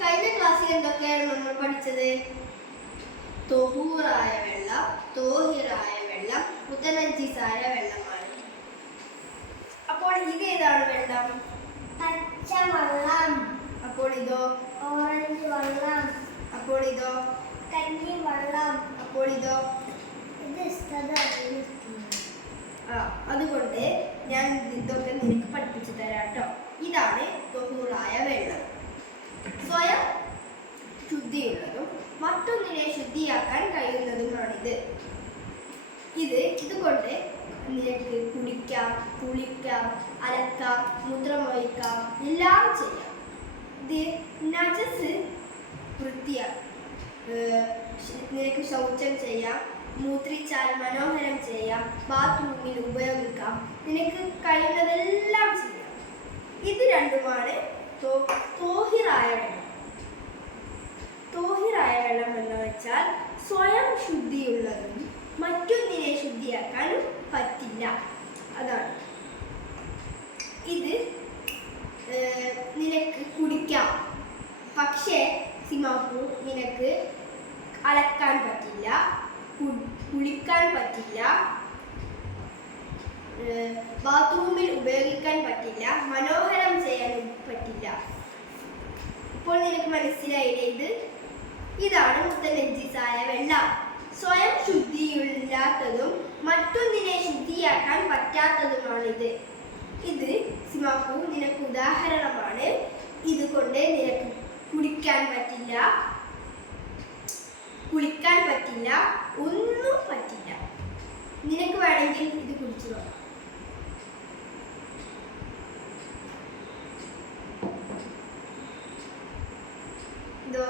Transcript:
കഴിഞ്ഞ ക്ലാസ്സിൽ എന്തൊക്കെയാണ് നമ്മൾ പഠിച്ചത്? തൊഹൂറായ വെള്ളം, തോഹിറായ വെള്ളം, മുത്തനജ്ജിസായ വെള്ളമാണ്. അപ്പോൾ ഇത് ഏതാണ് വെള്ളം? പച്ച വെള്ളം. അപ്പോൾ ഇതോ? ഓറഞ്ച് വെള്ളം. അപ്പോൾ ഇതോ? കഞ്ഞി വെള്ളം. അപ്പോൾ ഇതോ? ഇത് അതുകൊണ്ട് ഞാൻ ഇതൊക്കെ നിനക്ക് പഠിപ്പിച്ചു തരാം കേട്ടോ. ഇതാണ് തൊഹൂറായ വെള്ളം. സ്വയം ശുദ്ധിയുള്ളതും മറ്റൊന്നിനെ ശുദ്ധിയാക്കാൻ കഴിയുന്നതുമാണിത്. ഇതുകൊണ്ട് നിനക്ക് കുടിക്കാം, കുളിക്കാം, അലക്കാം, മൂത്രമൊഴിക്കാം, എല്ലാം ചെയ്യാം. ഇത് നജസ് വൃത്തിയാക്കാം. നിനക്ക് ശൗചം ചെയ്യാം, മൂത്രിച്ചാൽ മനോഹരം ചെയ്യാം, ബാത്റൂമിൽ ഉപയോഗിക്കാം, നിനക്ക് കഴിയുന്നതെല്ലാം ചെയ്യാം. ഇത് രണ്ടുമാണ് തോഹിറായ വെള്ളം. തോഹിറായ വെള്ളം എന്ന് വെച്ചാൽ സ്വയം ശുദ്ധിയുള്ളതും മറ്റൊന്നിനെ ശുദ്ധിയാക്കാനും പറ്റില്ല. അതാണ് ഇത്. നിനക്ക് കുടിക്കാം, പക്ഷേ സിമാപ്പു നിനക്ക് അലക്കാൻ പറ്റില്ല, കുളിക്കാൻ പറ്റില്ല, ബാത്റൂമിൽ ഉപയോഗിക്കാൻ പറ്റില്ല, മനോഹരം ചെയ്യാനും പറ്റില്ല. ഇപ്പോൾ നിനക്ക് മനസ്സിലായില്ലേ? ഇതാണ് മുത്തനജ്ജിസായ വെള്ളം. സ്വയം ശുദ്ധിയില്ലാത്തതും മറ്റൊന്നിനെ ശുദ്ധിയാക്കാൻ പറ്റാത്തതുമാണിത്. ഇത് സിമാപ്പു നിനക്ക് ഉദാഹരണമാണ്. ഇതുകൊണ്ട് നിനക്ക് കുടിക്കാൻ പറ്റില്ല, കുളിക്കാൻ പറ്റില്ല, ഒന്നും പറ്റില്ല. നിനക്ക് വേണമെങ്കിൽ ഇത് കുടിച്ചു നോക്കാം. ഇതോ